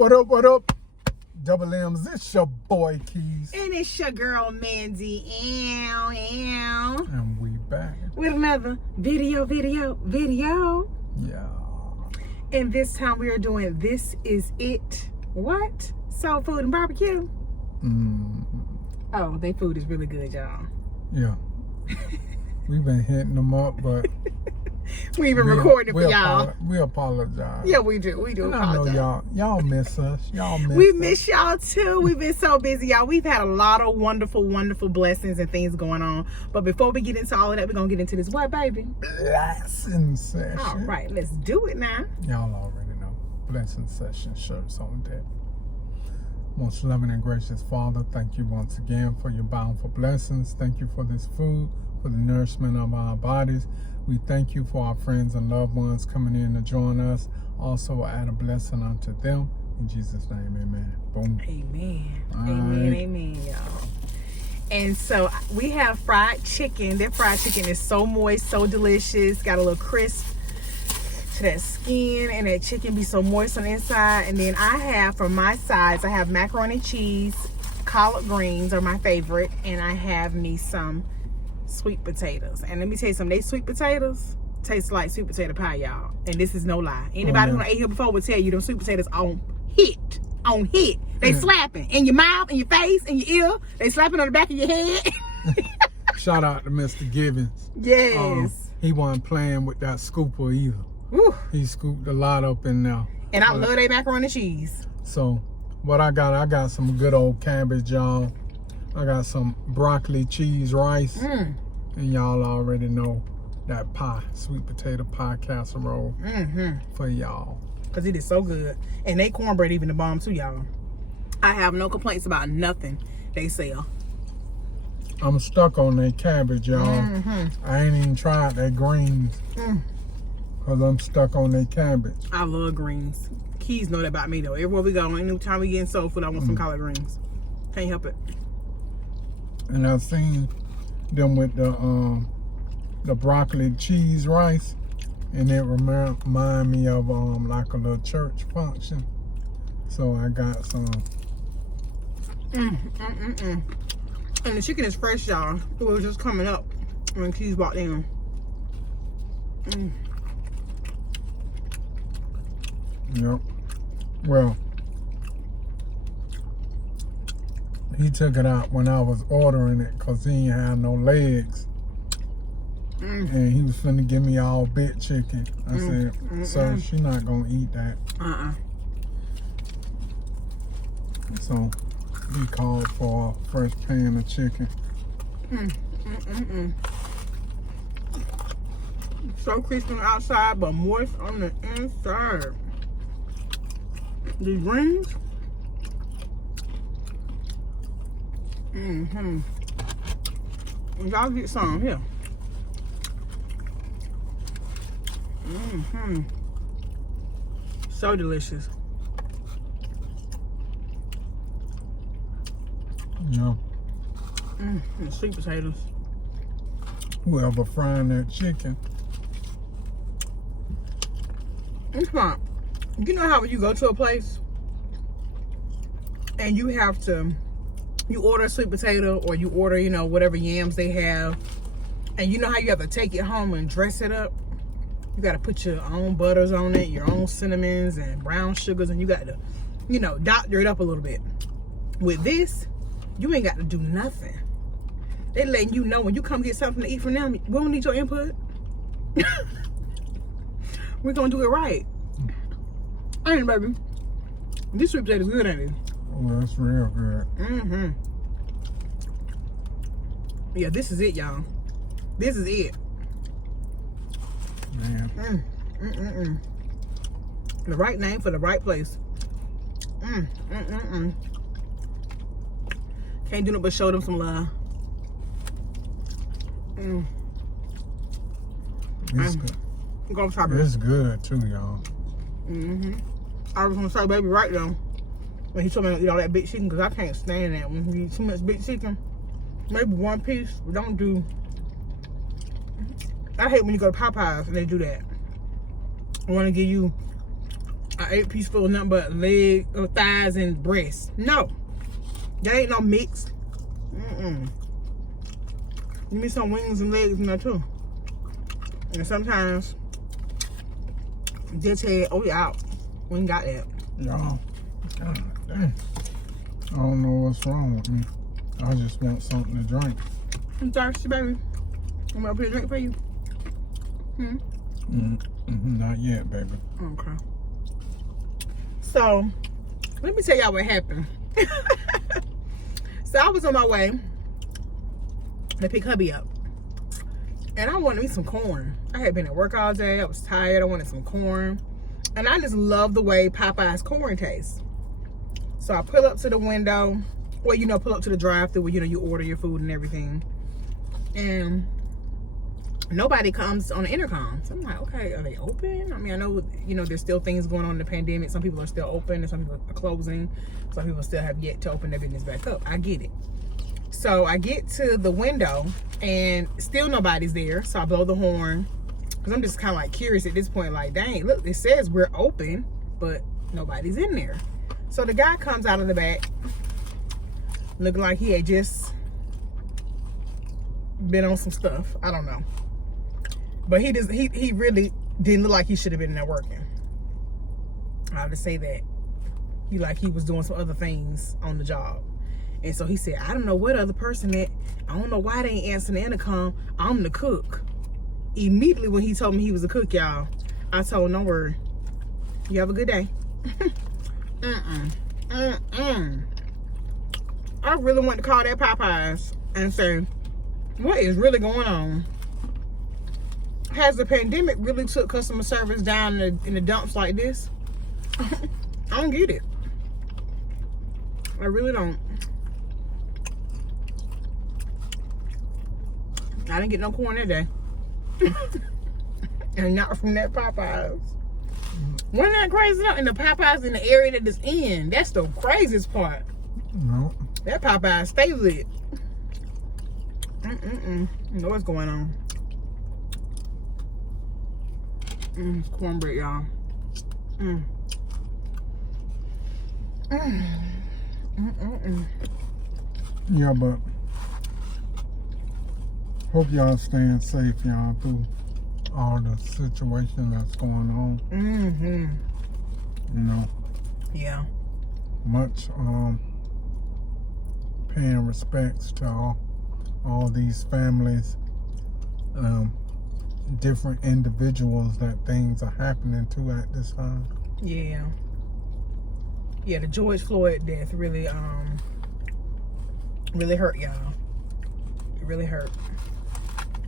What up, what up? Double M's, it's your boy Keys. And it's your girl Mandy. Ow, ow. And we back. With another video. Yeah. And this time we are doing This Is It. What? Soul food and barbecue? Oh, they food is really good, y'all. Yeah. We've been hitting them up, but we ain't been recording for y'all. We apologize. Yeah, we do. We do And I know apologize. y'all miss us. We miss y'all too. We've been so busy, y'all. We've had a lot of wonderful blessings and things going on. But before we get into all of that, we're going to get into this what, baby? Blessing session. All right, let's do it now. Y'all already know. Blessing session shirts on deck. Most loving and gracious Father, thank you once again for your bountiful blessings. Thank you for this food, for the nourishment of our bodies. We thank you for our friends and loved ones coming in to join us. Also add a blessing unto them. In Jesus' name, amen. Boom. Amen. All Amen, right. amen, y'all. And so we have fried chicken. That fried chicken is so moist, so delicious. Got a little crisp to that skin, and that chicken be so moist on the inside. And then I have, for my sides, I have macaroni and cheese. Collard greens are my favorite. And I have me some sweet potatoes. And let me tell you something, they sweet potatoes taste like sweet potato pie, y'all. And this is no lie. Anybody who ate here before would tell you them sweet potatoes on hit. They slapping in your mouth, in your face, in your ear. They slapping on the back of your head. Shout out to Mr. Gibbons. Yes. He wasn't playing with that scooper either. Woo. He scooped a lot up in there. And I love their macaroni and cheese. So what I got some good old cabbage, y'all. I got some broccoli cheese rice. And y'all already know that pie, sweet potato pie casserole for y'all. Because it is so good. And they cornbread even the bomb too, y'all. I have no complaints about nothing they sell. I'm stuck on that cabbage, y'all. I ain't even tried that greens. Because I'm stuck on that cabbage. I love greens. Keys know that about me though. Everywhere we go, any time we get in soul food, I want some collard greens. Can't help it. And I've seen them with the broccoli cheese rice, and it remind me of like a little church function. So I got some. And the chicken is fresh, y'all. It was just coming up when Keys walked in. Yep. Well, he took it out when I was ordering it because he ain't had no legs. And he was finna give me all bit chicken. I said, sir, she not gonna eat that. So he called for a fresh pan of chicken. So crispy on the outside, but moist on the inside. The greens. Y'all get some here. So delicious. Yeah. And sweet potatoes. Whoever frying that chicken. It's fine. You know how when you go to a place and you have to, you order a sweet potato or you order, you know, whatever yams they have, and you know how you have to take it home and dress it up? You got to put your own butters on it, your own cinnamons and brown sugars, and you got to, you know, doctor it up a little bit. With this, you ain't got to do nothing. They letting you know when you come get something to eat from them, we don't need your input. We're going to do it right. Ain't it, baby? This sweet potato is good, ain't it? Oh, that's real good. Yeah, this is it, y'all. This is it. Man. The right name for the right place. Can't do nothing but show them some love. It's good. Go top It's good too, y'all. I was gonna say, baby, right now, when he told me to eat all that big chicken, because I can't stand that. When you eat too much big chicken, maybe one piece, but don't do. I hate when you go to Popeyes and they do that. I want to give you an 8-piece full of nothing but leg or thighs and breasts. No, that ain't no mix. Give me some wings and legs in there too. And sometimes just head, oh, we out. We ain't got that. Y'all, God dang. I don't know what's wrong with me. I just want something to drink. I'm thirsty, baby. I'm gonna put a drink for you. Not yet, baby. Okay. So, let me tell y'all what happened. So, I was on my way to pick hubby up. And I wanted me some corn. I had been at work all day. I was tired. I wanted some corn. And I just love the way Popeye's corn tastes. So, I pull up to the window. Well, you know, pull up to the drive-thru where, you know, you order your food and everything. And nobody comes on the intercom. So I'm like, okay, are they open? I mean, I know, you know, there's still things going on in the pandemic. Some people are still open and some people are closing. Some people still have yet to open their business back up. I get it. So I get to the window and still nobody's there. So I blow the horn because I'm just kind of like curious at this point. Like, dang, look, it says we're open, but nobody's in there. So the guy comes out of the back looking like he had just been on some stuff. I don't know. But he really didn't look like he should have been there working. I'll just say that. He was doing some other things on the job. And so he said, I don't know what other person that, I don't know why they ain't answering the intercom. I'm the cook. Immediately when he told me he was a cook, y'all, I told him, don't worry. You have a good day. I really want to call that Popeyes and say, what is really going on? Has the pandemic really took customer service down in the dumps like this? I don't get it. I really don't. I didn't get no corn that day. And not from that Popeyes. Wasn't that crazy though? And the Popeyes in the area that it's in, that's the craziest part. No. That Popeyes stay lit. Know what's going on. Cornbread, y'all. Yeah, but hope y'all staying safe, y'all, through all the situation that's going on. You know. Yeah. Much paying respects to all these families, different individuals that things are happening to at this time. Yeah. Yeah, the George Floyd death really really hurt, y'all. It really hurt.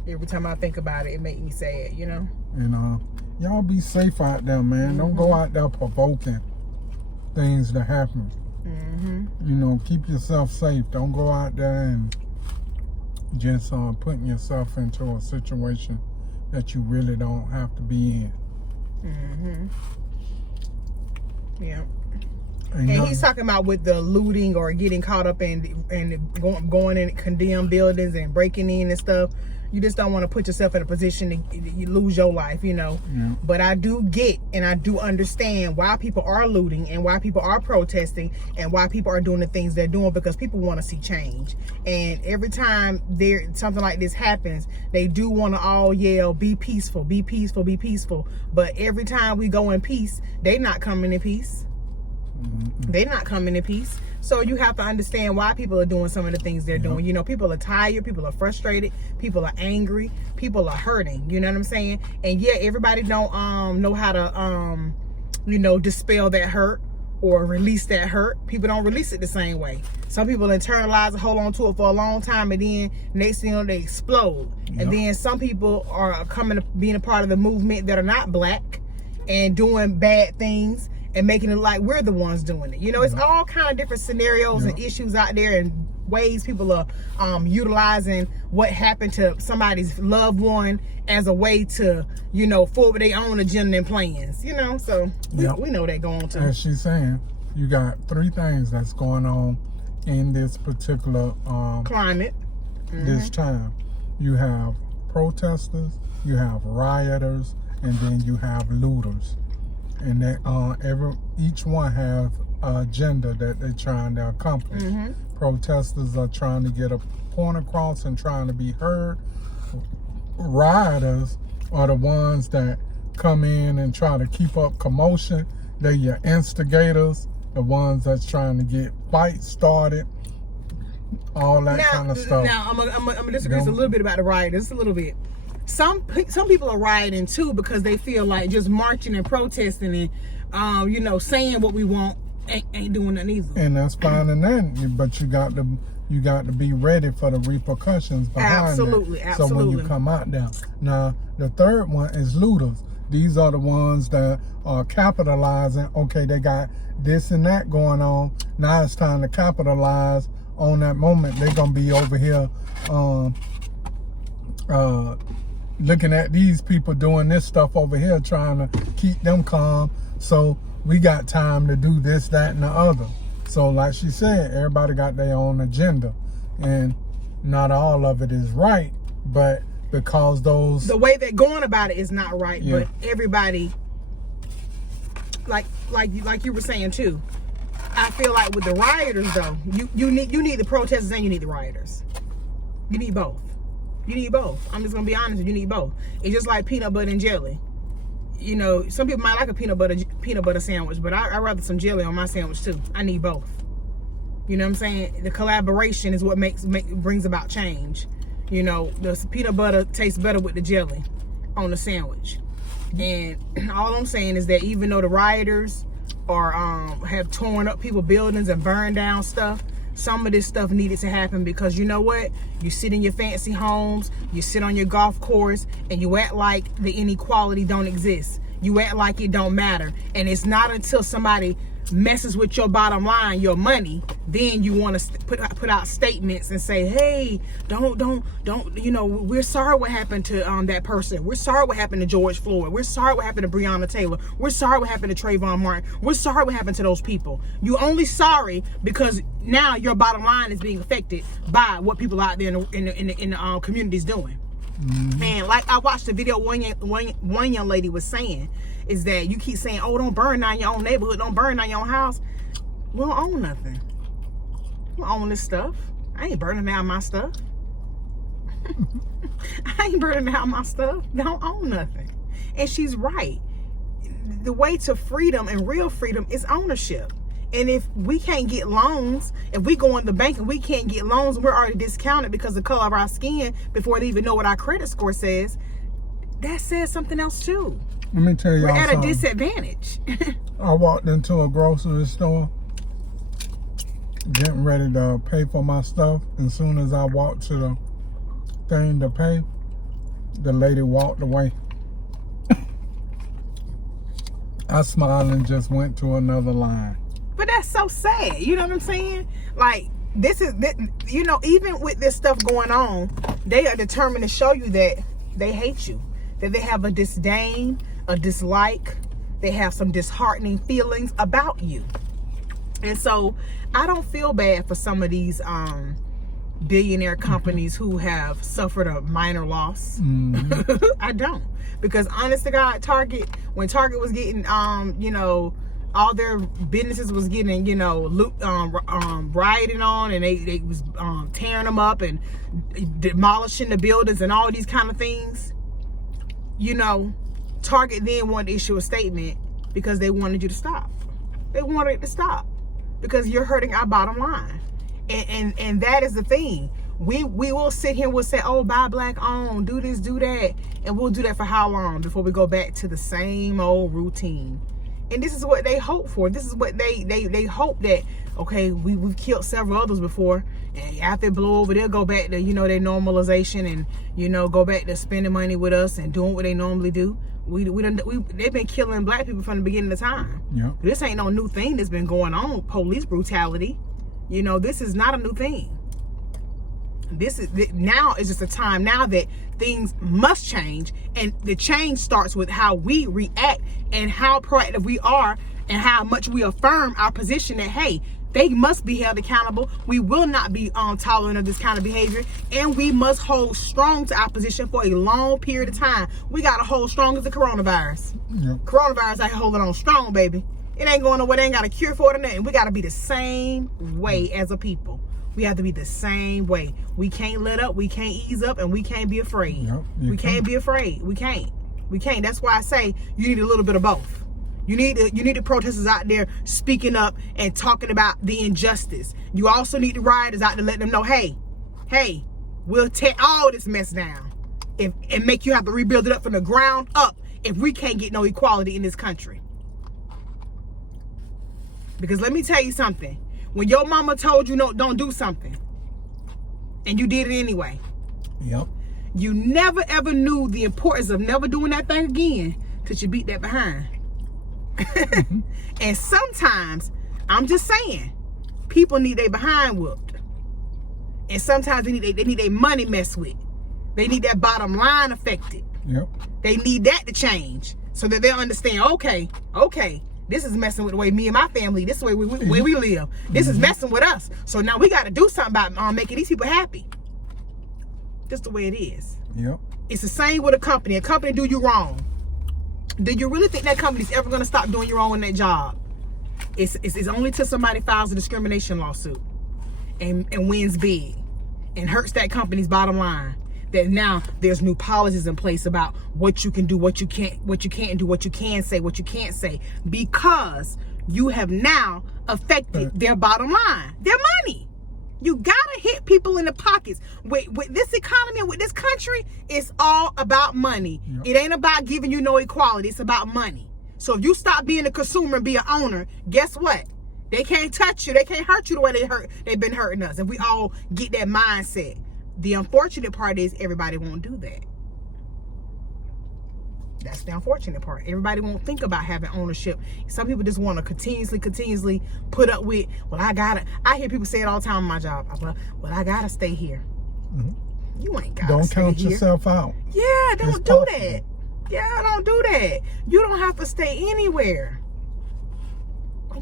Every time I think about it, it makes me sad, you know? And y'all be safe out there, man. Don't go out there provoking things to happen. You know, keep yourself safe. Don't go out there and just putting yourself into a situation that you really don't have to be in. Yeah. And he's talking about with the looting or getting caught up in going in condemned buildings and breaking in and stuff. You just don't want to put yourself in a position to you lose your life, you know. Yeah. But I do get and I do understand why people are looting and why people are protesting and why people are doing the things they're doing, because people want to see change. And every time something like this happens, they do want to all yell, be peaceful, be peaceful, be peaceful. But every time we go in peace, they not coming in peace. They're not coming in peace. So you have to understand why people are doing some of the things they're doing. You know, people are tired, people are frustrated, people are angry, people are hurting. You know what I'm saying? And yeah, everybody don't know how to you know, dispel that hurt or release that hurt. People don't release it the same way. Some people internalize and hold on to it for a long time, and then next thing you know, they explode. And then some people are being a part of the movement that are not black and doing bad things and making it like we're the ones doing it. You know, it's all kind of different scenarios and issues out there and ways people are utilizing what happened to somebody's loved one as a way to, you know, forward their own agenda and plans, you know. So we know that going on too. As she's saying, you got 3 things that's going on in this particular climate. This time. You have protesters, you have rioters, and then you have looters. and that each one have an agenda that they're trying to accomplish. Protesters are trying to get a point across and trying to be heard. Rioters are the ones that come in and try to keep up commotion. They're your instigators, the ones that's trying to get fights started, all that kind of stuff. Now, I'm gonna disagree a little bit about the rioters, a little bit. Some people are rioting too because they feel like just marching and protesting and saying what we want ain't doing nothing either. And that's fine and that, but you got to be ready for the repercussions behind absolutely. So when you come out there. Now, the third one is looters. These are the ones that are capitalizing. Okay, they got this and that going on. Now it's time to capitalize on that moment. They're going to be over here looking at these people doing this stuff over here, trying to keep them calm. So we got time to do this, that, and the other. So like she said, everybody got their own agenda. And not all of it is right, but because the way they're going about it is not right, but everybody, like you were saying too, I feel like with the rioters though, you need the protesters and you need the rioters. You need both. You need both. I'm just gonna be honest, you need both. It's just like peanut butter and jelly. Some people might like a peanut butter sandwich, but I rather some jelly on my sandwich too. I need both. You know what I'm saying? The collaboration is what brings about change. The peanut butter tastes better with the jelly on the sandwich. And all I'm saying is that even though the rioters have torn up people's buildings and burned down stuff, some of this stuff needed to happen because you know what? You sit in your fancy homes, you sit on your golf course, and you act like the inequality don't exist. You act like it don't matter. And it's not until somebody messes with your bottom line, your money, then you want to put out statements and say, hey, don't, we're sorry what happened to that person. We're sorry what happened to George Floyd. We're sorry what happened to Breonna Taylor. We're sorry what happened to Trayvon Martin. We're sorry what happened to those people. You only sorry because now your bottom line is being affected by what people out there in the communities doing. And like I watched the video, one young lady was saying is that you keep saying, oh, don't burn down your own neighborhood, don't burn down your own house. We don't own nothing. We don't own this stuff. I ain't burning down my stuff. I ain't burning down my stuff. They don't own nothing. And she's right. The way to freedom and real freedom is ownership. And if we can't get loans, if we go in the bank and we can't get loans, we're already discounted because of the color of our skin before they even know what our credit score says, that says something else too. Let me tell you, we're at a disadvantage. I walked into a grocery store getting ready to pay for my stuff. And as soon as I walked to the thing to pay, the lady walked away. I smiled and just went to another line. But that's so sad. You know what I'm saying? Like, even with this stuff going on, they are determined to show you that they hate you, that they have a disdain, a dislike, they have some disheartening feelings about you. And so I don't feel bad for some of these billionaire companies who have suffered a minor loss. I don't, because honest to God, when Target was getting all their businesses was getting rioted on, and they was tearing them up and demolishing the buildings and all these kind of things. Target then wanted to issue a statement because they wanted you to stop. They wanted it to stop because you're hurting our bottom line. And that is the thing. We will sit here and we'll say, oh, buy black owned, do this, do that. And we'll do that for how long before we go back to the same old routine? And this is what they hope for. This is what they hope that, okay, we've killed several others before. And after they blow over, they'll go back to, their normalization and, go back to spending money with us and doing what they normally do. They've been killing black people from the beginning of time. Yep. This ain't no new thing that's been going on. Police brutality. This is not a new thing. Now is just a time now that things must change, and the change starts with how we react and how proactive we are and how much we affirm our position that, hey, They must be held accountable. We will not be tolerant of this kind of behavior, and we must hold strong to our position for a long period of time. We got to hold strong as the coronavirus. Yep. Coronavirus, I holding on strong, baby. It ain't going nowhere. They ain't got a cure for it or nothing. We got to be the same way as a people. We have to be the same way. We can't let up. We can't ease up, and we can't be afraid. Yep, we can't be afraid. We can't. We can't. That's why I say you need a little bit of both. You need the protesters out there speaking up and talking about the injustice. You also need the rioters out there letting them know, hey, we'll tear all this mess down and make you have to rebuild it up from the ground up if we can't get no equality in this country. Because let me tell you something. When your mama told you no, don't do something, and you did it anyway, yep, you never ever knew the importance of never doing that thing again till you beat that behind. And sometimes, I'm just saying, people need their behind whooped, and sometimes they need their money messed with. They need that bottom line affected. Yep. They need that to change so that they'll understand. Okay, this is messing with the way me and my family. This is the way we live. This is messing with us. So now we got to do something about making these people happy. Just the way it is. Yep. It's the same with a company. A company do you wrong. Do you really think that company's ever going to stop doing you wrong in that job? It's only till somebody files a discrimination lawsuit and wins big and hurts that company's bottom line, that now there's new policies in place about what you can do, what you can't do, what you can say, what you can't say, because you have now affected their bottom line, their money. You gotta hit people in the pockets. With this economy and with this country, it's all about money. Yep. It ain't about giving you no equality. It's about money. So if you stop being a consumer and be an owner, guess what? They can't touch you. They can't hurt you the way they've been hurting us. If we all get that mindset. The unfortunate part is everybody won't do that. That's the unfortunate part. Everybody won't think about having ownership. Some people just want to continuously put up with, I hear people say it all the time on my job. Well, I gotta stay here. Mm-hmm. You ain't gotta Don't stay count here. yourself out. Yeah, don't do that. Yeah, don't do that. You don't have to stay anywhere.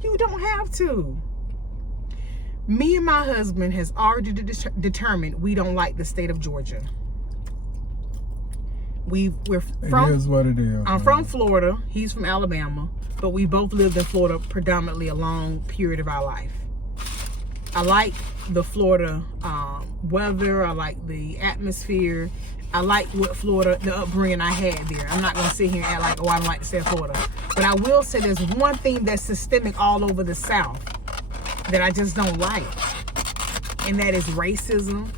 You don't have to. Me and my husband has already determined we don't like the state of Georgia. We're from, it is what it is. I'm from Florida. He's from Alabama, but we both lived in Florida predominantly a long period of our life. I like the Florida weather. I like the atmosphere. I like what the upbringing I had there. I'm not gonna sit here and act like, I don't like the state of Florida. But I will say there's one thing that's systemic all over the South that I just don't like, and that is racism.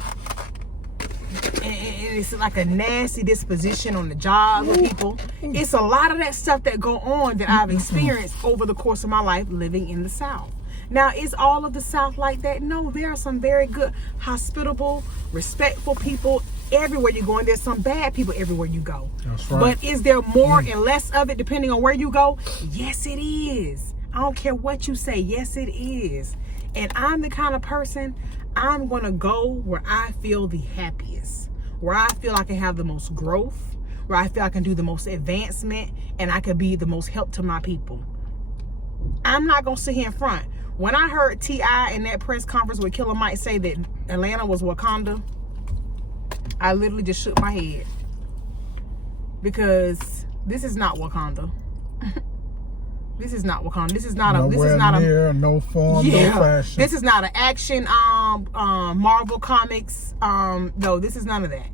And it's like a nasty disposition on the job of people. It's a lot of that stuff that go on that I've experienced over the course of my life living in the South. Now, is all of the South like that? No, there are some very good, hospitable, respectful people everywhere you go, and there's some bad people everywhere you go. That's right. But is there more and less of it depending on where you go? Yes, it is. I don't care what you say. Yes, it is. And I'm the kind of person, I'm going to go where I feel the happiest, where I feel I can have the most growth, where I feel I can do the most advancement, and I can be the most help to my people. I'm not going to sit here in front. When I heard T.I. in that press conference where Killer Mike say that Atlanta was Wakanda, I literally just shook my head. Because this is not Wakanda. This is not Wakanda. This is not no form, no fashion. This is not an action Marvel Comics. No, this is none of that.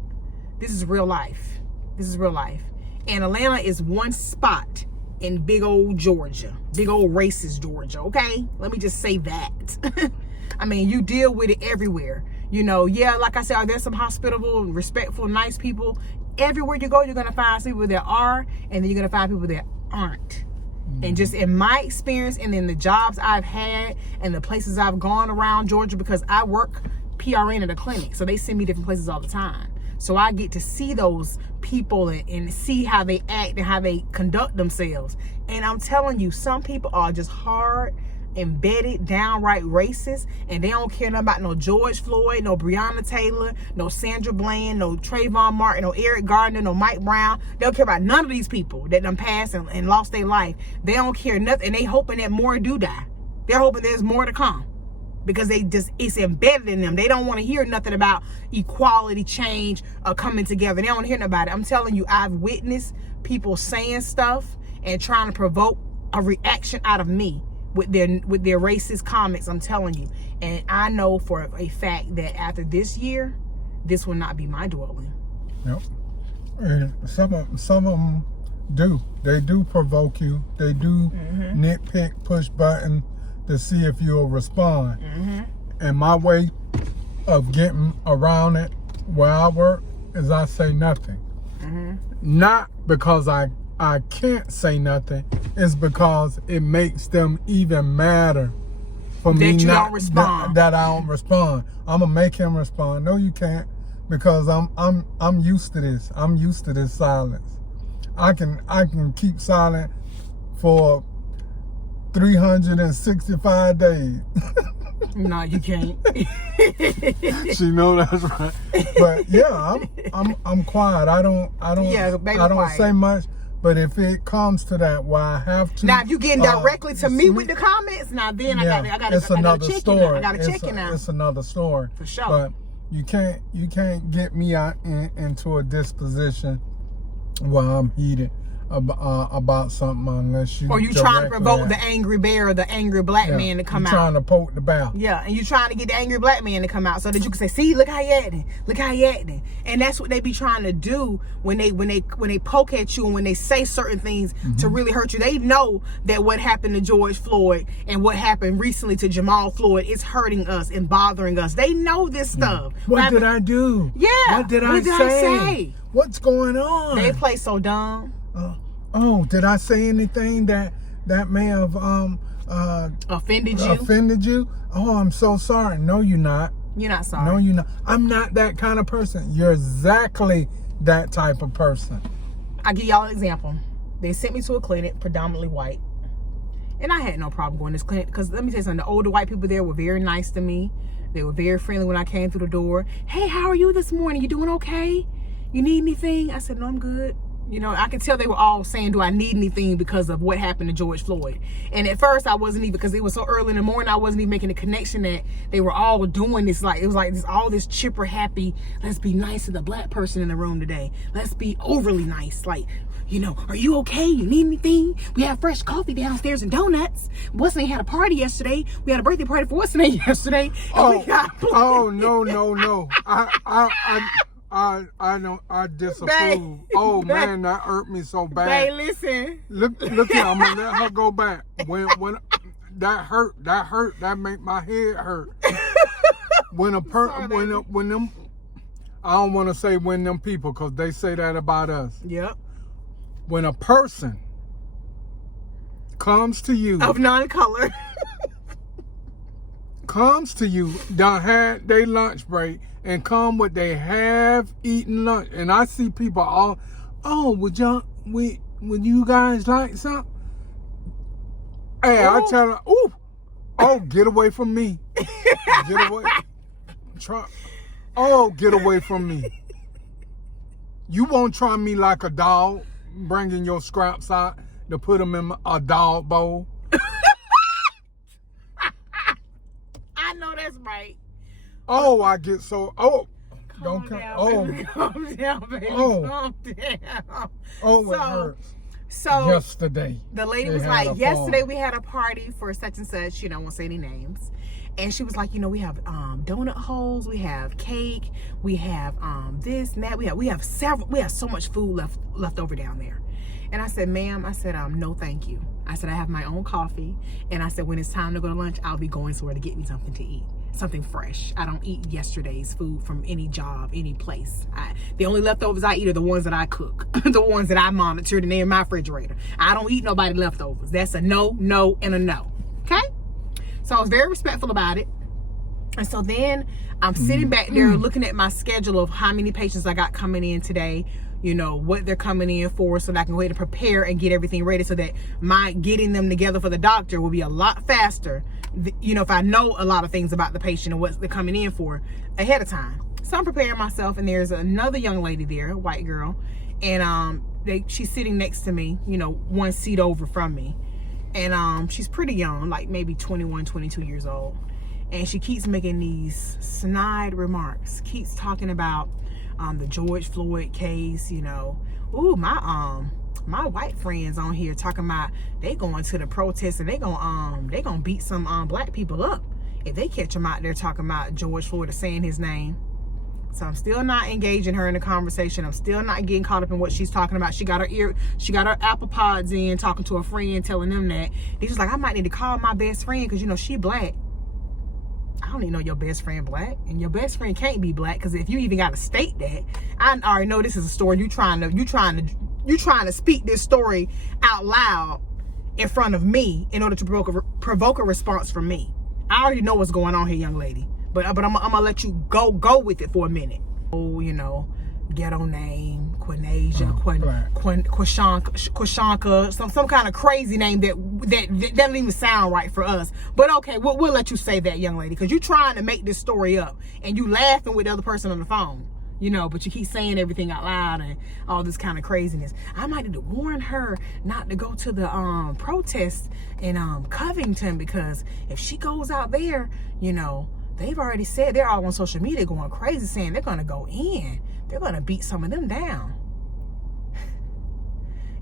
This is real life. This is real life. And Atlanta is one spot in big old Georgia. Big old racist Georgia, okay? Let me just say that. I mean, you deal with it everywhere. You know, yeah, like I said, there's some hospitable, respectful, nice people. Everywhere you go, you're going to find people that are, and then you're going to find people that aren't. And just in my experience and in the jobs I've had and the places I've gone around Georgia, because I work PRN at a clinic, so they send me different places all the time. So I get to see those people and see how they act and how they conduct themselves. And I'm telling you, some people are just hard, embedded, downright racist, and they don't care nothing about no George Floyd, no Breonna Taylor, no Sandra Bland, no Trayvon Martin, no Eric Gardner, no Mike Brown. They don't care about none of these people that done passed and lost their life. They don't care nothing, and they hoping that more do die. They're hoping there's more to come. because it's embedded in them. They don't want to hear nothing about equality, change, coming together. They don't want to hear nothing about it. I'm telling you, I've witnessed people saying stuff and trying to provoke a reaction out of me with their racist comments. I'm telling you. And I know for a fact that after this year, this will not be my dwelling. Yep. And some of them do. They do provoke you. They do nitpick, push button to see if you'll respond. And my way of getting around it where I work is I say nothing. Not because I can't say nothing. It's because it makes them even madder for me not that I don't respond. I'm gonna make him respond. No, you can't, because I'm used to this. I'm used to this silence. I can keep silent for 365 days. No, you can't. She know that's right. But yeah, I'm quiet. I don't say much. But if it comes to that, where I have to. Now, if you getting directly to me with the comments, now then I got to check it now. It's another story. For sure. But you can't get me out into a disposition where I'm heated about something unless you. Or you trying to provoke the angry bear or the angry black man to come out. Trying to poke the bear. Yeah, and you trying to get the angry black man to come out so that you can say, "See, look how you acting. Look how you acting." And that's what they be trying to do when they poke at you and when they say certain things to really hurt you. They know that what happened to George Floyd and what happened recently to Jamal Floyd is hurting us and bothering us. They know this stuff. What did I do? Yeah. What did I say? What's going on? They play so dumb. Did I say anything that may have offended you? Oh, I'm so sorry. No, you're not. You're not sorry. No, you're not. I'm not that kind of person. You're exactly that type of person. I'll give y'all an example. They sent me to a clinic, predominantly white. And I had no problem going to this clinic because let me tell you something. The older white people there were very nice to me. They were very friendly when I came through the door. Hey, how are you this morning? You doing okay? You need anything? I said, no, I'm good. You know, I could tell they were all saying, do I need anything because of what happened to George Floyd? And at first I wasn't even, because it was so early in the morning, I wasn't even making the connection that they were all doing this. Like, it was like all this chipper happy, let's be nice to the black person in the room today. Let's be overly nice. Like, you know, are you okay? You need anything? We have fresh coffee downstairs and donuts. What's-name had a party yesterday. We had a birthday party for What's-name yesterday. No. I disapprove. Babe, man, that hurt me so bad. Babe, listen. Look here, I'm gonna let her go back. When that hurt, that make my head hurt. When them, I don't want to say when them people, because they say that about us. Yep. When a person comes to you of non-color, comes to you, done had their lunch break, and come with they have eaten lunch, and I see people all, would you guys like something? Hey, I tell her, get away from me. Get away. Get away from me. You won't try me like a dog, bringing your scraps out to put them in a dog bowl. I know that's right. I get so Calm down, baby. Calm down. It hurts. So yesterday, the lady was like, yesterday we had a party for such and such. You know, I won't say any names. And she was like, you know, we have donut holes, we have cake, we have this and that. We have so much food left over down there. And I said, ma'am, no, thank you. I said, I have my own coffee. And I said, when it's time to go to lunch, I'll be going somewhere to get me something to eat. Something fresh. I don't eat yesterday's food from any job, any place. The only leftovers I eat are the ones that I cook, the ones that I monitored and they're in my refrigerator. I don't eat nobody leftovers. That's a no, and a no. Okay? So I was very respectful about it. And so then I'm sitting back there looking at my schedule of how many patients I got coming in today, you know, what they're coming in for, so that I can go ahead and prepare and get everything ready so that my getting them together for the doctor will be a lot faster, you know, if I know a lot of things about the patient and what they're coming in for ahead of time. So I'm preparing myself, and there's another young lady there, a white girl, and she's sitting next to me, you know, one seat over from me. And she's pretty young, like maybe 21, 22 years old. and she keeps making these snide remarks, keeps talking about the George Floyd case, you know. Ooh, my white friends on here talking about they going to the protest and they gonna beat some black people up if they catch them out there talking about George Floyd or saying his name. So I'm still not engaging her in the conversation. I'm still not getting caught up in what she's talking about. She got her Apple Pods in, talking to a friend, telling them that. She's like, I might need to call my best friend because, you know, she black. I don't even know your best friend black, and your best friend can't be black, because if you even got to state that, I already know this is a story you trying to speak this story out loud in front of me in order to provoke a response from me. I already know what's going on here, young lady. But I'm gonna let you go with it for a minute. Oh, you know, ghetto name, Quinasia, Quashanka, some kind of crazy name that doesn't even sound right for us. But okay, we'll let you say that, young lady, because you're trying to make this story up and you laughing with the other person on the phone, you know, but you keep saying everything out loud and all this kind of craziness. I might need to warn her not to go to the protest in Covington, because if she goes out there, you know, they've already said, they're all on social media going crazy saying they're going to go in. They're going to beat some of them down.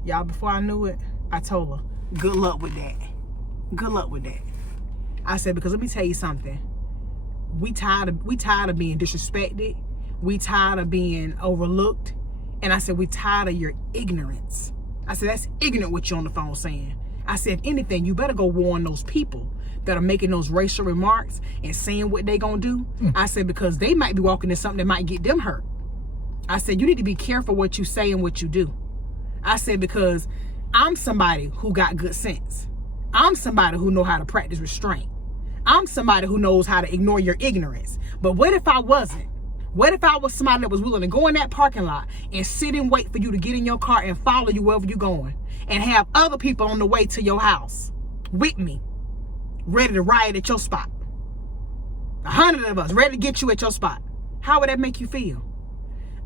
Y'all, before I knew it, I told her, good luck with that. Good luck with that. I said, because let me tell you something. We tired of being disrespected. We tired of being overlooked. And I said, we tired of your ignorance. I said, that's ignorant what you're on the phone saying. I said, if anything, you better go warn those people that are making those racial remarks and saying what they gonna do. I said, because they might be walking into something that might get them hurt. I said, you need to be careful what you say and what you do. I said, because I'm somebody who got good sense. I'm somebody who know how to practice restraint. I'm somebody who knows how to ignore your ignorance. But what if I wasn't? What if I was somebody that was willing to go in that parking lot and sit and wait for you to get in your car and follow you wherever you're going, and have other people on the way to your house with me, ready to riot at your spot? 100 of us ready to get you at your spot. How would that make you feel?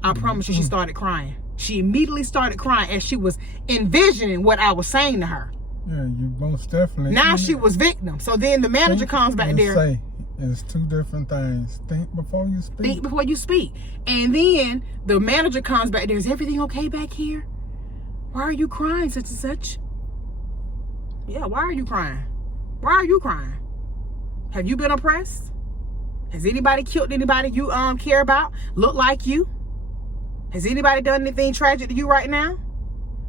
I promise you, she started crying. She immediately started crying as she was envisioning what I was saying to her. Yeah, you most definitely. Now she was victim. So then the manager comes back there. Say, it's two different things. Think before you speak. Think before you speak. And then the manager comes back there. Is everything okay back here? Why are you crying, such and such? Yeah, why are you crying? Why are you crying? Have you been oppressed? Has anybody killed anybody you care about, look like you? Has anybody done anything tragic to you right now?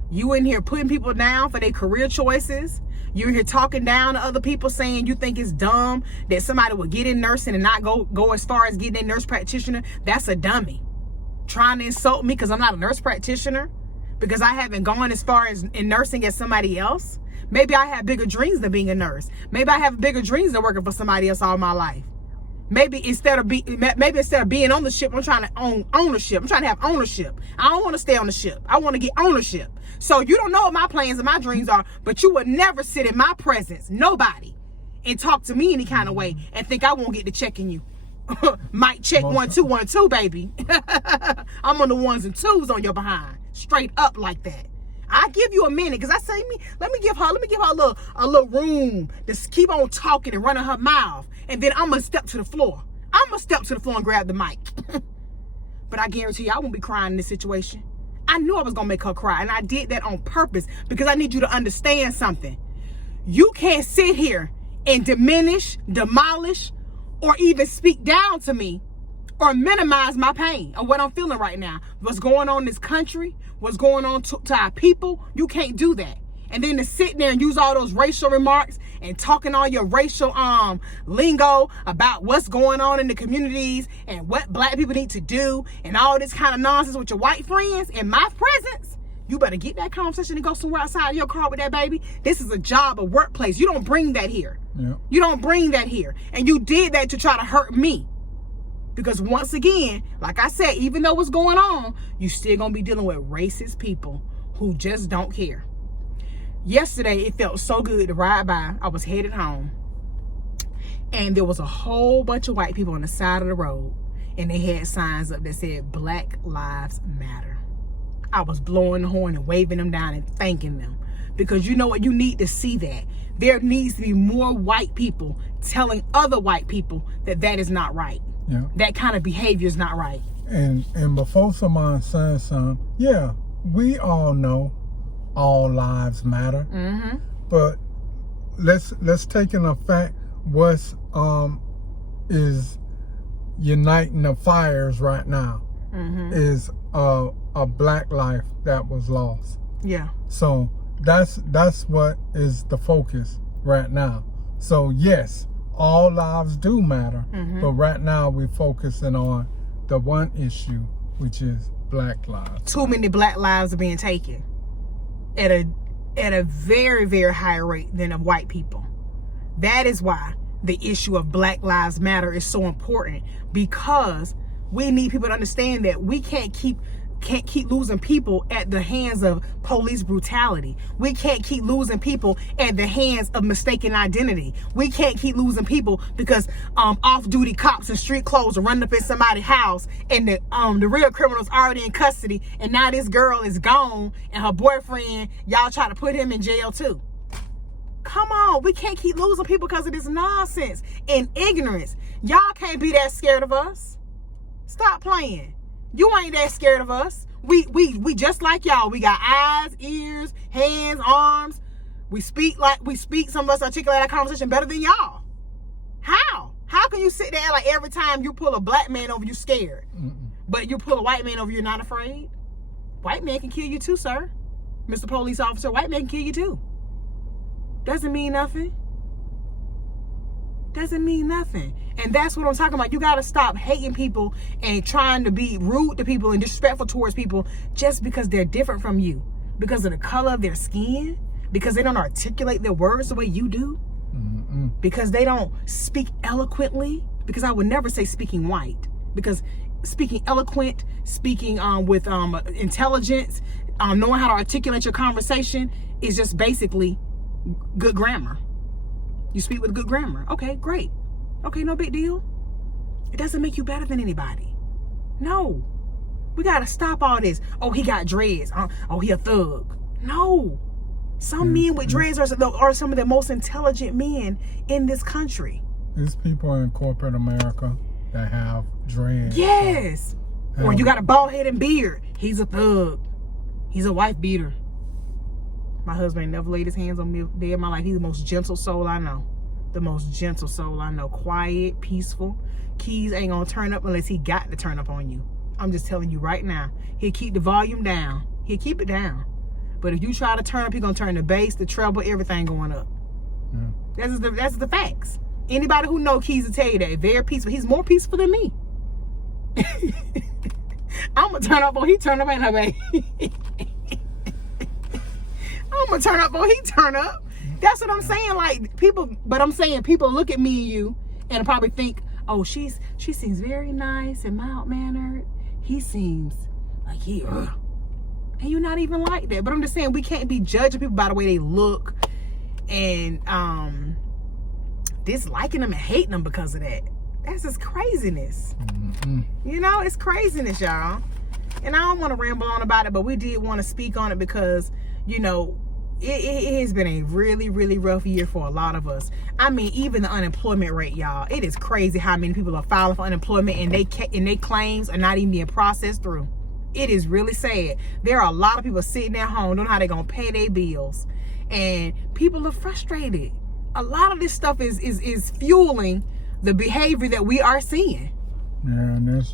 You in here putting people down for their career choices. You're here talking down to other people, saying you think it's dumb that somebody would get in nursing and not go as far as getting a nurse practitioner. That's a dummy. Trying to insult me because I'm not a nurse practitioner, because I haven't gone as far as in nursing as somebody else. Maybe I have bigger dreams than being a nurse. Maybe I have bigger dreams than working for somebody else all my life. Maybe instead of being on the ship, I'm trying to own ownership. I'm trying to have ownership. I don't want to stay on the ship. I want to get ownership. So you don't know what my plans and my dreams are, but you would never sit in my presence, nobody, and talk to me any kind of way and think I won't get to checking you. Might check 1 2 1 2, baby. I'm on the 1s and 2s on your behind, straight up like that. I give you a minute, because I say let me give her a little room to keep on talking and running her mouth, and then I'm gonna step to the floor. I'm gonna step to the floor and grab the mic. But I guarantee you, I won't be crying in this situation. I knew I was gonna make her cry, and I did that on purpose, because I need you to understand something. You can't sit here and diminish, demolish, or even speak down to me or minimize my pain or what I'm feeling right now. What's going on in this country, what's going on to our people, you can't do that. And then to sit there and use all those racial remarks and talking all your racial lingo about what's going on in the communities and what black people need to do and all this kind of nonsense with your white friends in my presence, you better get that conversation and go somewhere outside your car with that, baby. This is a job, a workplace. You don't bring that here. Yeah. You don't bring that here. And you did that to try to hurt me. Because once again, like I said, even though what's going on, you still gonna be dealing with racist people who just don't care. Yesterday, it felt so good to ride by. I was headed home, and there was a whole bunch of white people on the side of the road, and they had signs up that said Black Lives Matter. I was blowing the horn and waving them down and thanking them. Because you know what? You need to see that. There needs to be more white people telling other white people that that is not right. Yeah. That kind of behavior is not right. And before someone says something, yeah, we all know all lives matter. Mm-hmm. But let's take in effect what's is uniting the fires right now. Mm-hmm. Is a black life that was lost. Yeah. So that's what is the focus right now. So yes, all lives do matter, Mm-hmm. but right now we're focusing on the one issue, which is black lives. Too many black lives are being taken at a very, very high rate than of white people. That is why the issue of Black Lives Matter is so important, because we need people to understand that we can't keep losing people at the hands of police brutality. We can't keep losing people at the hands of mistaken identity. We can't keep losing people because off-duty cops in street clothes are running up in somebody's house and the real criminal's already in custody, and now this girl is gone and her boyfriend, y'all try to put him in jail too. Come on, we can't keep losing people because of this nonsense and ignorance. Y'all can't be that scared of us. Stop playing. You ain't that scared of us. We just like y'all. We got eyes, ears, hands, arms. We speak. Some of us articulate our conversation better than y'all. How? How can you sit there like every time you pull a black man over, you scared? But you pull a white man over, you're not afraid? White man can kill you too, sir. Mr. Police Officer, white man can kill you too. Doesn't mean nothing. Doesn't mean nothing. And that's what I'm talking about. You got to stop hating people and trying to be rude to people and disrespectful towards people just because they're different from you. Because of the color of their skin. Because they don't articulate their words the way you do. Because they don't speak eloquently. Because I would never say speaking white. Because speaking eloquent, speaking with intelligence, knowing how to articulate your conversation is just basically good grammar. You speak with good grammar. Okay, great. Okay, no big deal. It doesn't make you better than anybody. No. We got to stop all this. Oh, he got dreads. Oh, he a thug. No. Some men with dreads are some of the most intelligent men in this country. There's people in corporate America that have dreads. Yes. Or you got a bald head and beard. He's a thug. He's a wife beater. My husband never laid his hands on me a day in my life. He's the most gentle soul I know. The most gentle soul I know. Quiet, peaceful. Keys ain't gonna turn up unless he got to turn up on you. I'm just telling you right now. He'll keep the volume down. He'll keep it down. But if you try to turn up, he's gonna turn the bass, the treble, everything going up. Yeah. That's the facts. Anybody who know Keys will tell you that. Very peaceful. He's more peaceful than me. I'm gonna turn up when he turn up, ain't I, baby? I'm gonna turn up when he turn up. That's what I'm saying. Like people, but I'm saying people look at me and you and probably think, oh, she seems very nice and mild mannered. He seems like he, and you're not even like that. But I'm just saying we can't be judging people by the way they look and disliking them and hating them because of that. That's just craziness. You know, it's craziness, y'all. And I don't want to ramble on about it, but we did want to speak on it because, you know, it has been a really, really rough year for a lot of us. I mean, even the unemployment rate, y'all. It is crazy how many people are filing for unemployment and they claims are not even being processed through. It is really sad. There are a lot of people sitting at home, don't know how they're going to pay their bills. And people are frustrated. A lot of this stuff is fueling the behavior that we are seeing. Yeah, and it's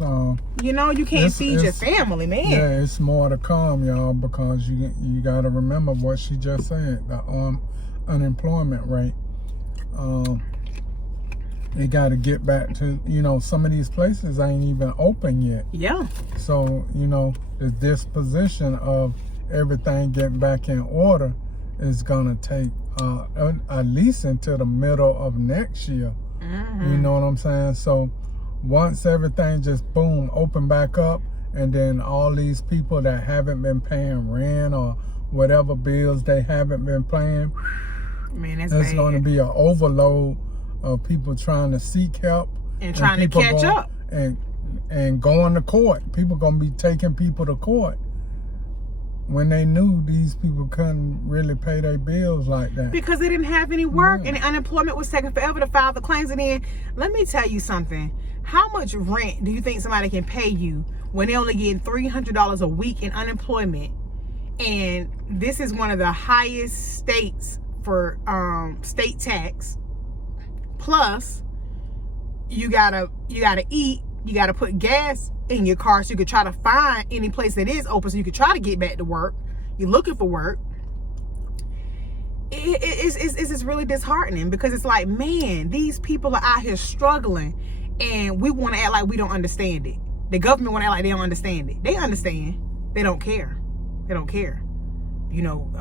you know, you can't feed your family, man. Yeah, it's more to come, y'all, because you got to remember what she just said. The unemployment rate. They got to get back to, you know, some of these places ain't even open yet. Yeah. So, you know, the disposition of everything getting back in order is gonna take at least until the middle of next year. You know what I'm saying? So once everything just boom open back up, and then all these people that haven't been paying rent or whatever bills they haven't been paying, man, there's going to be an overload of people trying to seek help and trying to catch up and going to court. People going to be taking people to court when they knew these people couldn't really pay their bills like that. Because they didn't have any work and unemployment was taking forever to file the claims. And then, let me tell you something. How much rent do you think somebody can pay you when they only get $300 a week in unemployment? And this is one of the highest states for state tax. Plus, you gotta eat, you gotta put gas in your car so you could try to find any place that is open so you could try to get back to work. You're looking for work. It's really disheartening because it's like, man, these people are out here struggling and we want to act like we don't understand it. The government want to act like they don't understand it. They understand. They don't care. They don't care. You know,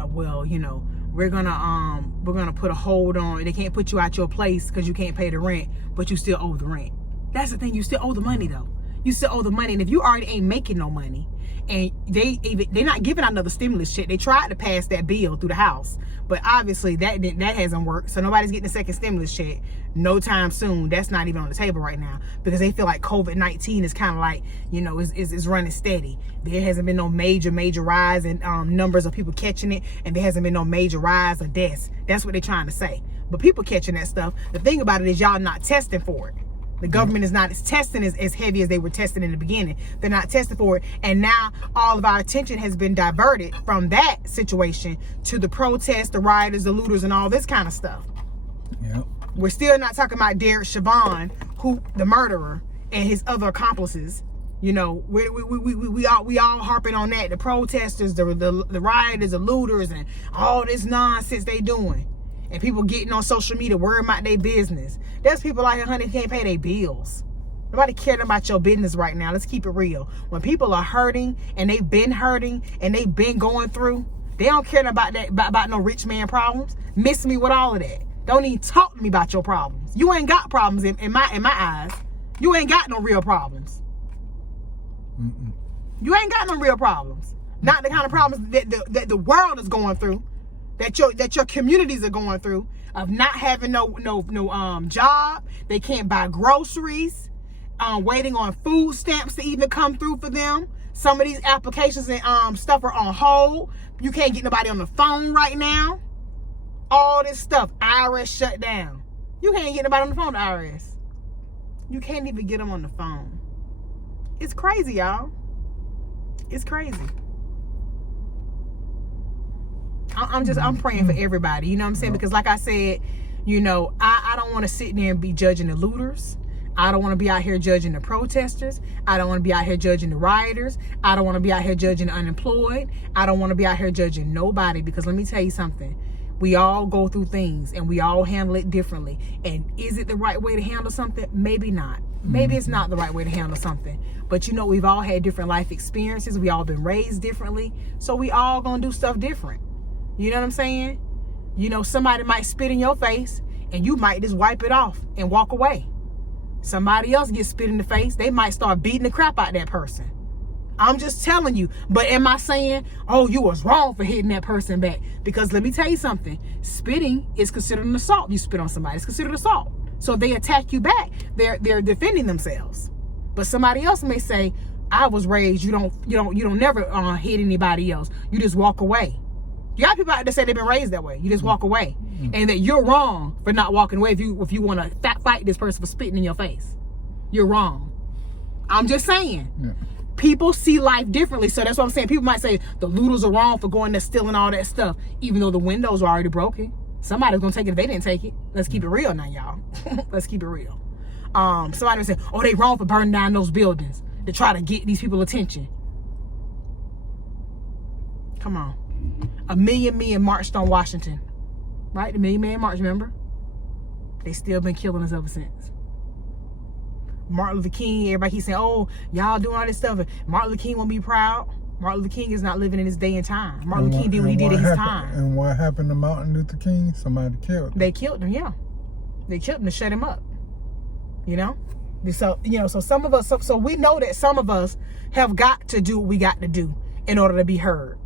we're gonna put a hold on. They can't put you out your place because you can't pay the rent, but you still owe the rent. That's the thing. You still owe the money though. You still owe the money, and if you already ain't making no money, and they're not giving out another stimulus check. They tried to pass that bill through the House, but obviously that hasn't worked. So nobody's getting a second stimulus check no time soon. That's not even on the table right now because they feel like COVID-19 is kind of like, you know, is running steady. There hasn't been no major rise in numbers of people catching it, and there hasn't been no major rise of deaths. That's what they're trying to say. But people catching that stuff. The thing about it is y'all not testing for it. The government is not testing as heavy as they were testing in the beginning. They're not testing for it. And now all of our attention has been diverted from that situation to the protests, the rioters, the looters, and all this kind of stuff. Yep. We're still not talking about Derek Chauvin, who the murderer, and his other accomplices. You know, we all harping on that. The protesters, the rioters, the looters, and all this nonsense they doing. And people getting on social media worrying about their business. There's people out here, honey, can't pay their bills. Nobody caring about your business right now. Let's keep it real. When people are hurting and they've been hurting and they've been going through, they don't care about that, about no rich man problems. Miss me with all of that. Don't even talk to me about your problems. You ain't got problems in my eyes. You ain't got no real problems. You ain't got no real problems. Not the kind of problems that the world is going through. That your communities are going through, of not having no job. They can't buy groceries, waiting on food stamps to even come through for them. Some of these applications and stuff are on hold. You can't get nobody on the phone right now. All this stuff, IRS shut down. You can't get nobody on the phone, IRS. You can't even get them on the phone. It's crazy, y'all. It's crazy. I'm praying for everybody, you know what I'm saying? Because like I said, you know, I don't want to sit there and be judging the looters. I don't want to be out here judging the protesters. I don't want to be out here judging the rioters. I don't want to be out here judging the unemployed. I don't want to be out here judging nobody, because let me tell you something. We all go through things and we all handle it differently. And is it the right way to handle something? Maybe not. Maybe it's not the right way to handle something. But you know, we've all had different life experiences. We all been raised differently. So we all gonna do stuff different. You know what I'm saying? You know, somebody might spit in your face and you might just wipe it off and walk away. Somebody else gets spit in the face, they might start beating the crap out of that person. I'm just telling you. But am I saying, oh, you was wrong for hitting that person back? Because let me tell you something. Spitting is considered an assault. You spit on somebody, it's considered assault. So if they attack you back, they're defending themselves. But somebody else may say, I was raised, you don't never hit anybody else. You just walk away. You got people out there say they've been raised that way. You just walk away. And that you're wrong for not walking away if you want to fight this person for spitting in your face. You're wrong. I'm just saying. Yeah. People see life differently. So that's what I'm saying. People might say the looters are wrong for going there stealing all that stuff, even though the windows are already broken. Somebody's going to take it if they didn't take it. Let's keep it real now, y'all. Let's keep it real. Somebody would say, oh, they wrong for burning down those buildings to try to get these people attention. Come on. 1 million men marched on Washington, right? The 1 million man march, remember? They still been killing us ever since. Martin Luther King, everybody keeps saying, oh, y'all doing all this stuff. Martin Luther King won't be proud. Martin Luther King is not living in his day and time. Martin Luther King did what he did in his time. And what happened to Martin Luther King? Somebody killed him. They killed him, yeah. They killed him to shut him up. You know? So, you know, so some of us, so we know that some of us have got to do what we got to do in order to be heard.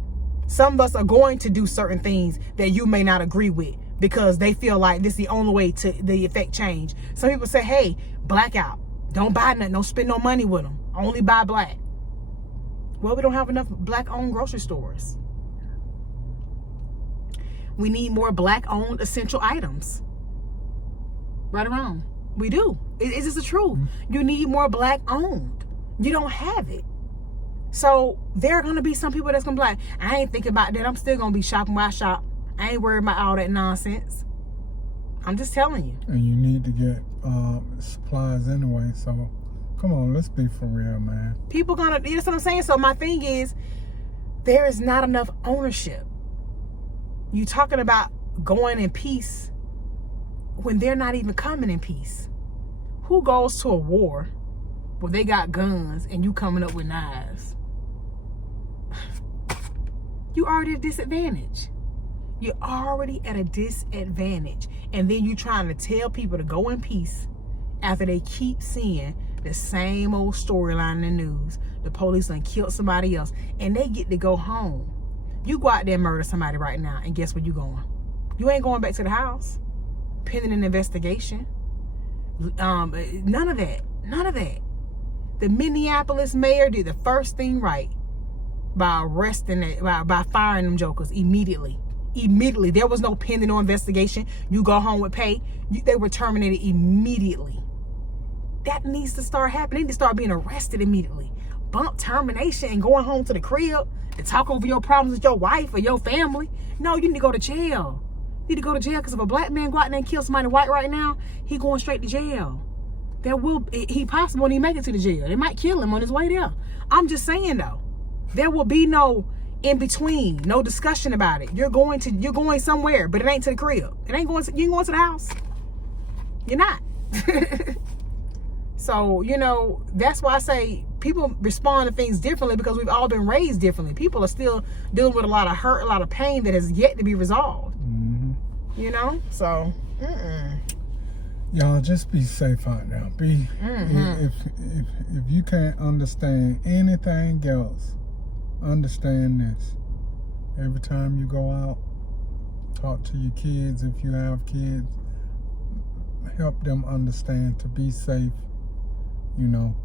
Some of us are going to do certain things that you may not agree with because they feel like this is the only way to effect change. Some people say, hey, blackout. Don't buy nothing. Don't spend no money with them. Only buy black. Well, we don't have enough black-owned grocery stores. We need more black-owned essential items. Right or wrong? We do. It's just the truth. You need more black-owned. You don't have it. So there are going to be some people that's going to be like, I ain't thinking about that. I'm still going to be shopping where I shop. I ain't worried about all that nonsense. I'm just telling you. And you need to get supplies anyway. So come on, let's be for real, man. People gonna, you know what I'm saying? So my thing is, there is not enough ownership. You talking about going in peace when they're not even coming in peace. Who goes to a war where they got guns and you coming up with knives? You already at a disadvantage. You're already at a disadvantage. And then you trying to tell people to go in peace after they keep seeing the same old storyline in the news. The police done killed somebody else and they get to go home. You go out there and murder somebody right now, and guess where you going? You ain't going back to the house pending an investigation. None of that. None of that. The Minneapolis mayor did the first thing right by arresting it, by firing them jokers immediately. Immediately. There was no pending or investigation. You go home with pay. They were terminated immediately. That needs to start happening. They need to start being arrested immediately. Bump termination and going home to the crib to talk over your problems with your wife or your family. No, you need to go to jail. You need to go to jail, because if a black man go out there and kill somebody white right now, he going straight to jail. He possible when he make it to the jail. They might kill him on his way there. I'm just saying though, there will be no in between, no discussion about it. You're going somewhere, but it ain't to the crib. You ain't going to the house. You're not. So, you know, that's why I say people respond to things differently, because we've all been raised differently. People are still dealing with a lot of hurt, a lot of pain that has yet to be resolved. You know? So, y'all just be safe out there. If you can't understand anything else, understand this. Every time you go out, talk to your kids if you have kids. Help them understand to be safe, you know,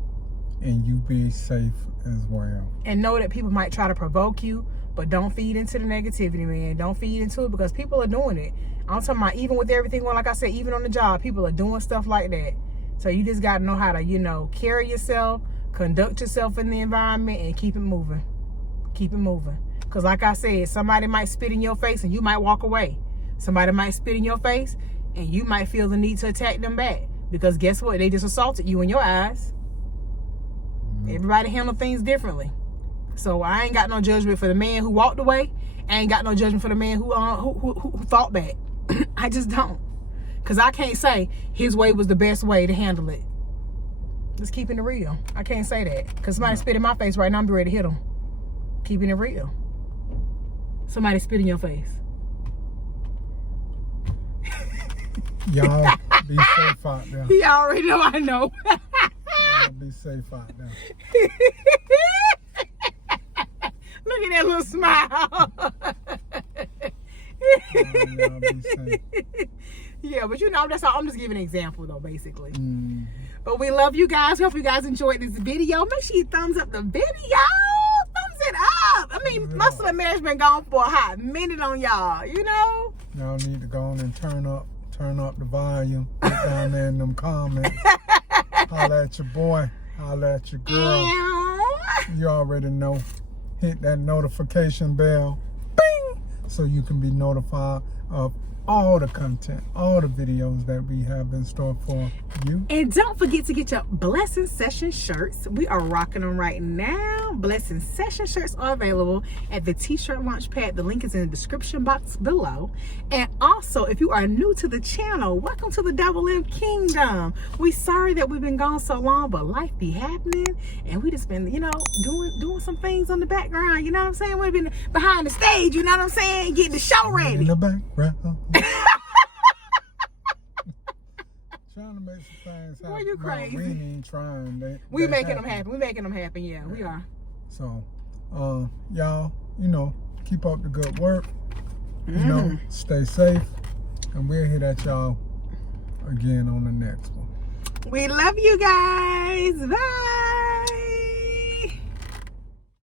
and you be safe as well. And know that people might try to provoke you, but don't feed into the negativity, man. Don't feed into it, because people are doing it. I'm talking about even with everything going, like I said, even on the job, people are doing stuff like that. So you just got to know how to, you know, carry yourself, conduct yourself in the environment, and keep it moving. Keep it moving. Because like I said, somebody might spit in your face and you might walk away. Somebody might spit in your face and you might feel the need to attack them back. Because guess what? They just assaulted you in your eyes. Everybody handle things differently. So I ain't got no judgment for the man who walked away. I ain't got no judgment for the man who fought back. I just don't. Because I can't say his way was the best way to handle it. Just keeping it real. I can't say that. Because somebody spit in my face right now, I'm ready to hit them. Keeping it real. Somebody spit in your face. Y'all be safe out there. He already know I know. Y'all be safe out there. Look at that little smile. Y'all be safe. Yeah, but you know, that's all. I'm just giving an example though, basically. But we love you guys. Hope you guys enjoyed this video. Make sure you thumbs up the video. Thumbs it up. I mean, MuscleNMarriage been gone for a hot minute on y'all, you know? Y'all need to go on and turn up the volume. Get down there in them comments. Holla at your boy. Holla at your girl. You already know. Hit that notification bell. Bing! So you can be notified of all the content, all the videos that we have in store for you. And don't forget to get your Blessing Session shirts. We are rocking them right now. Blessing Session shirts are available at the t-shirt launch pad. The link is in the description box below. And also, if you are new to the channel, welcome to the DoubleMKingdom. We sorry that we've been gone so long, but life be happening, and we just been, you know, doing some things on the background. You know what I'm saying? We've been behind the stage. You know what I'm saying? Getting the show ready. In the background. Trying to make some things happen. Why you crazy? No, we ain't trying. We making them happen. We making them happen. Yeah, we are. So, y'all, you know, keep up the good work. You know, stay safe, and we'll hit at y'all again on the next one. We love you guys. Bye.